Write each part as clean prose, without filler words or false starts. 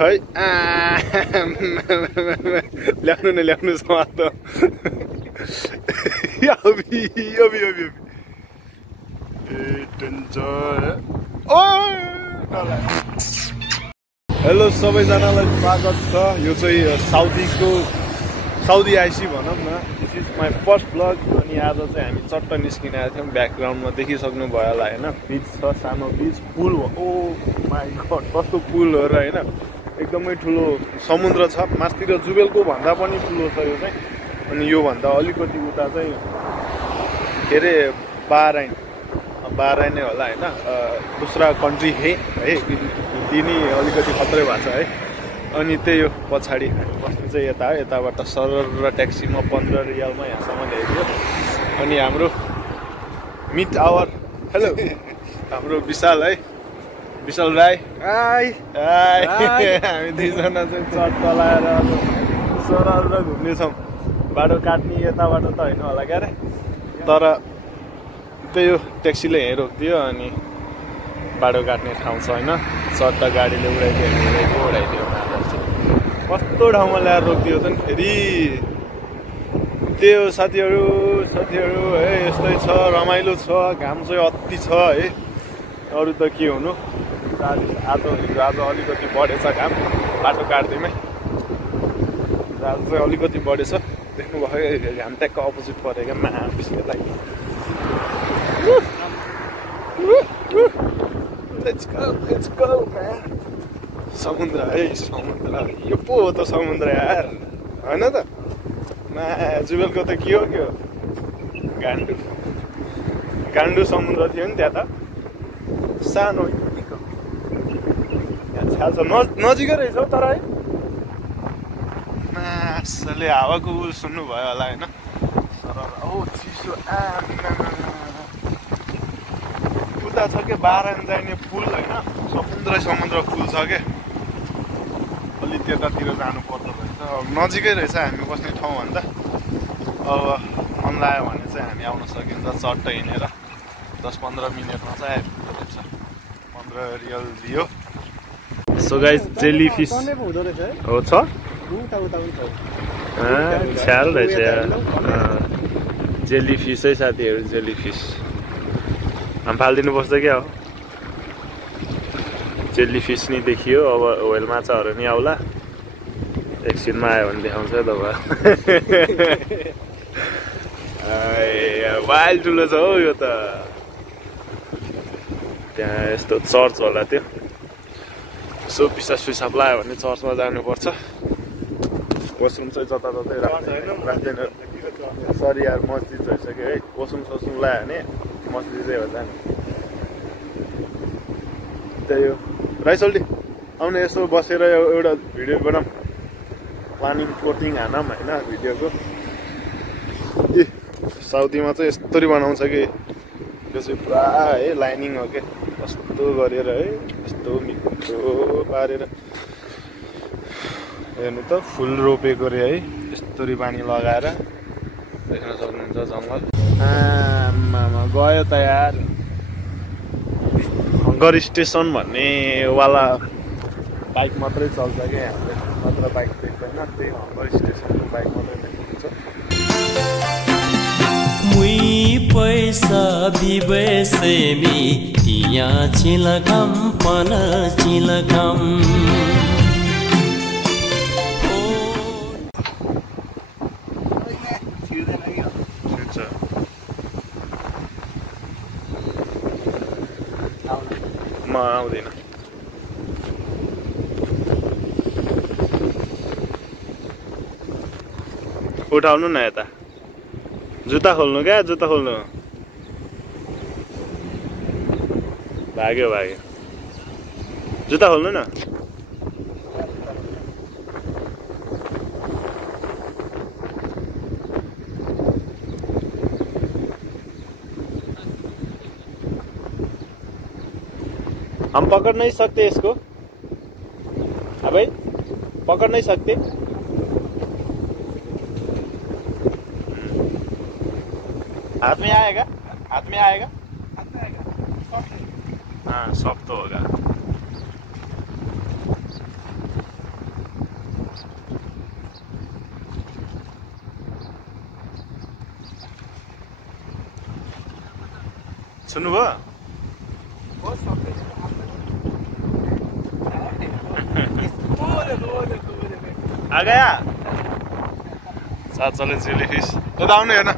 खै ल्याउनु समात हेलो सबैजनालाई स्वागत छ। यो चाहिँ साउदी आइसी भनौँ न। This is my first blog. अनि आज चाहिँ हामी चट्ट निस्किन आएको थियौँ। ब्याकग्राउन्डमा देखिसक्नु भयो होला होइन, बिच छ, सानो बिच, पुल हो। ओ माई गड, कस्तो पुल हो र होइन, एकदमै ठुलो समुद्र छ। मास्तिर जुबेलको भन्दा पनि ठुलो छ यो चाहिँ। अनि योभन्दा अलिकति उता चाहिँ के अरे बाह्राइन नै होला होइन, दूसरा कन्ट्री है हिन्दी नै अलिकति खत्रै भएको छ है। अनि त्यही हो पछाडि बस्नु चाहिँ यता हो। यताबाट सरर र ट्याक्सीमा 15 रियालमा यहाँसम्म ल्याइदियो। अनि हाम्रो मिट आवर, हेलो हाम्रो विशाल है, विशाल राई हामी दुईजना चाहिँ चट्ट लाएर सरर र घुम्नेछौँ। बाटो काट्ने यताबाट त होइन होला क्या अरे, तर त्यही हो ट्याक्सीले यहीँ रोकिदियो। अनि बाटो काट्ने ठाउँ छ होइन, चट्ट गाडीले उडाइदियो कस्तो ठाउँमा ल्याएर रोकिदियो त नि फेरि। त्यो साथीहरू है, यस्तै छ, रमाइलो छ। घाम चाहिँ अति छ है, अरू त के हुनु। आज अलिकति बढेछ घाम बाटो काट्दैमै। आज चाहिँ अलिकति बढेछ, देख्नुभयो घाम ट्याक्क अपोजिट पऱ्यो क्या माफिसको लागि। Let's go man। समुद्र है, समुद्र यो पो हो त समुद्र यार, होइन त। जुबेलको त के हो गान्डु समुद्र थियो नि त्यहाँ त, सानो छ्याल छ, नजिकै रहेछ हौ। तर है मासले हावाको सुन्नुभयो होला होइन, चिसो उता छ कि बाह्राइन जाने पुल होइन, समुद्र पुल छ क्या। अलि त्यतातिर जानु पर्दो रहेछ। नजिकै रहेछ हामी बस्ने ठाउँभन्दा। अब मन लाग्यो भने चाहिँ हामी आउन सकिन्छ चट्ट हिँडेर। 10-15 मिनटमा चाहिँ आइपुग्दो रहेछ। 15 रियल दियो। सो गाइस जेली फिस हो छ, छ्याल रहेछ यार। जेली फिस है साथीहरू, जेली फिस। हामी फालिदिनु पर्छ क्या हो। जेली फिस नि देखियो। अब व्हेल माछाहरू नि आउला, एकछिनमा आयो भने देखाउँछ तपाईँ। वाइल्ड ठुलो छ हौ यो त। त्यहाँ यस्तो चर्च होला त्यो। यसो पिसाब लगायो भने चर्चमा जानुपर्छ। वासरुम चाहिँ जताततै राख्दैन। सरी यार, मस्जिद भइसक्यो है। वासरुम लगायो भने मस्जिदै हो जाने। त्यही हो राइसल्टी आउने, यसो बसेर एउटा भिडियो बनाऊँ, प्लानिङ कोटिङ हानौँ होइन भिडियोको। साउदीमा चाहिँ यस्तरी बनाउँछ कि यो चाहिँ पुरा है लाइनिङ हो क्या, कस्तो गरेर है, यस्तो मिठो पारेर। हेर्नु त फुल रोपेको रे है, यस्तरी पानी लगाएर। देख्न सक्नुहुन्छ जङ्गल। आमामा गयो त यार। हङ्गर स्टेसन भन्ने वाला बाइक मात्रै चल्छ क्या यहाँ चाहिँ, नत्र बाइक देख्दैन। त्यही हङ्गर स्टेसनको बाइक मात्रै देख्नुहुन्छ। पैसा विवेसेमी तिया चिलकम पन चिलकम। म आउँदैन। उठाउनु न यता, जुत्ता खोल्नु क्या, जुत्ता खोल्नु। भाग्यो जुत्ता खोल्नु न। हम पकड़ नहीं सकते इसको, अबे पकड़ नहीं सकते। हाथ में आएगा, हाथ में आएगा, हाँ सॉफ्ट तो होगा। सुन्नुभयो आ गया चाचाले जेलीफिस यता आउनु हेर्न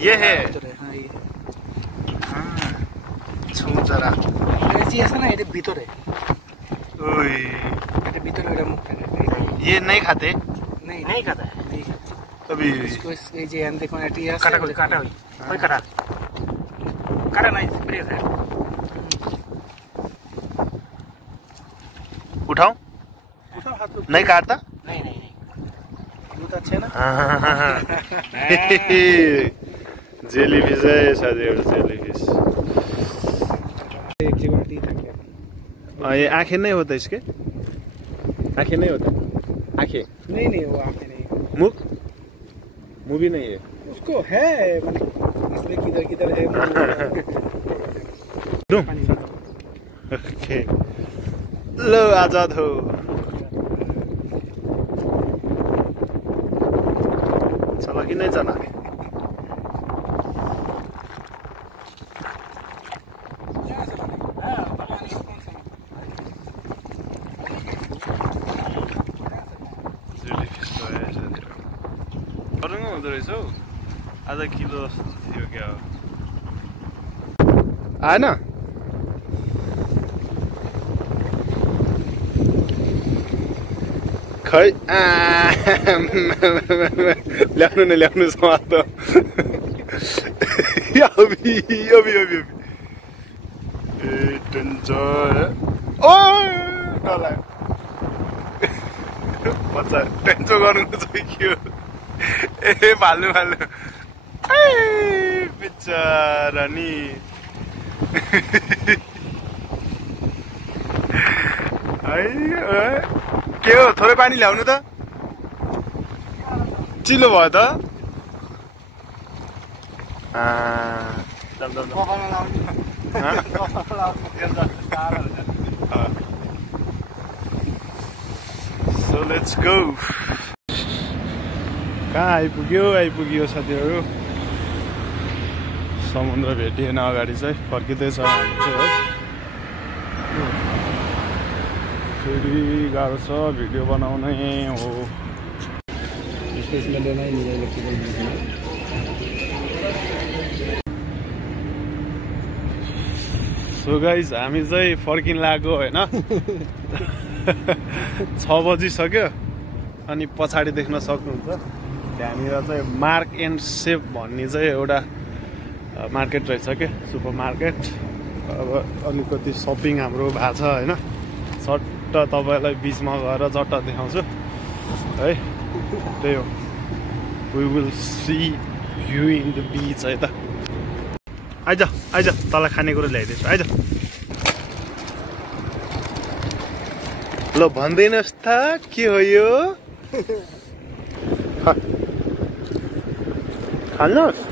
ये है छुचरा ভিতরে ओए এটা ভিতরে ওটা মুখ থাকে ये नहीं खाते नहीं नहीं खाता है अभी इसको ये जे हम देखो एटी है काटा हुई कोई काटा नहीं स्प्रे है उठाऊं उठाओ हाथ को नहीं काटता नहीं बहुत अच्छे ना जेलीफिस है साथीहरु जेलीफिस एक जगह टी था क्या ये आंखें नहीं होता इसके आंखें नहीं होता आंखें नहीं वो आंखें नहीं मुख मुंह भी नहीं है उसको है मतलब इसमें किधर है दूं? ओके लो आजाद हो चलो कि नहीं जाना हुँदो रहेछ हौ आधा किलो जस्तो थियो क्या हो आएन खै ल्याउनु समात त अबि ए डेन्जर ओ नलाग्यो बच्चा टेन्सो गर्नुको चाहिँ के हो ए भालु बिचारा नि के हो थोरै पानी ल्याउनु त चिलो भयो त So let's go. कहाँ आइपुग्यो साथीहरू समुद्र भेटिएन अगाडि चाहिँ फर्किँदैछ हामी चाहिँ है फेरि गाह्रो छ भिडियो बनाउनै हो सो गाइज हामी चाहिँ फर्किन लाग्यो होइन 6 बजिसक्यो अनि पछाडि देख्न सक्नुहुन्छ त्यहाँनिर चाहिँ मार्क एन्ड सेप भन्ने चाहिँ एउटा मार्केट रहेछ क्या सुपर मार्केट अब अलिकति सपिङ हाम्रो भएको छ होइन चट्ट तपाईँलाई बिचमा गएर चट्ट देखाउँछु है त्यही हो we will see view in the beach है त आइज तँलाई खानेकुरा ल्याइदिन्छु आइज ल भन्दैनस् त के हो यो खानुहोस्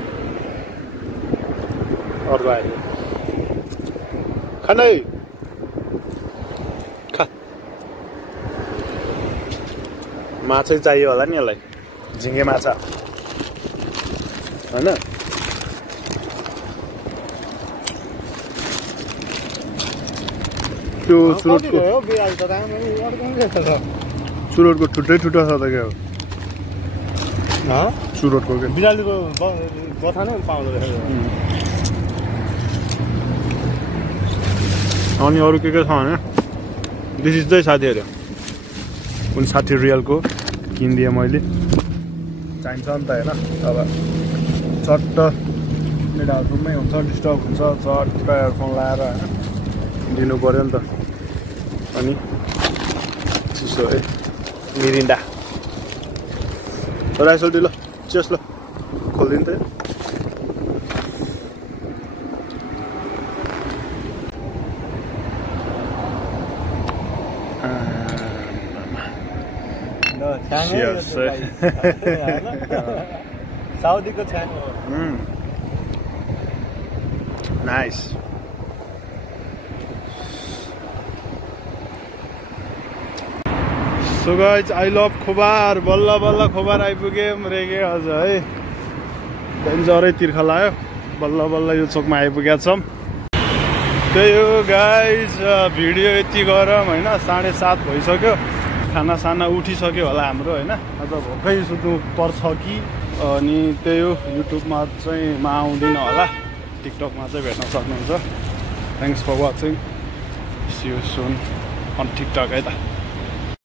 अर्को आयो खानु खा माछै चाहियो होला नि यसलाई झिङ्गे माछा होइन त्यो चुरोटको ठुटै ठुटो छ त क्या हो चुरोटको क्या बिरालीको कथा नै पाउँदो रहेछ अनि अरू के छ भने दिस इज चाहिँ साथीहरू कुन 60 रियलको किनिदिएँ मैले चाहिन्छ नि त होइन अब चट्ट नेटहरूमै हुन्छ डिस्टर्ब हुन्छ चट्ट एयरफोन लगाएर होइन दिनु पऱ्यो नि त अनि चिसो है मिरिन्डा राइस ल चेस ल खोलिदिनु त साउदीको छ्याङ nice so guys I love Khobar बल्ल बल्ल खोबार आइपुग्यौँ रेगे अझ है डेन्जरै तिर्खा लाग्यो बल्ल बल्ल यो चोकमा आइपुगेका छौँ त्यही हो गाइज भिडियो यति गरौँ होइन 7:30 भइसक्यो खानासाना उठिसक्यो होला हाम्रो होइन अझ भोकै सुत्नु पर्छ कि अनि त्यही हो युट्युबमा चाहिँ म आउँदिनँ होला टिकटकमा चाहिँ भेट्न सक्नुहुन्छ thanks for watching see you soon on TikTok है त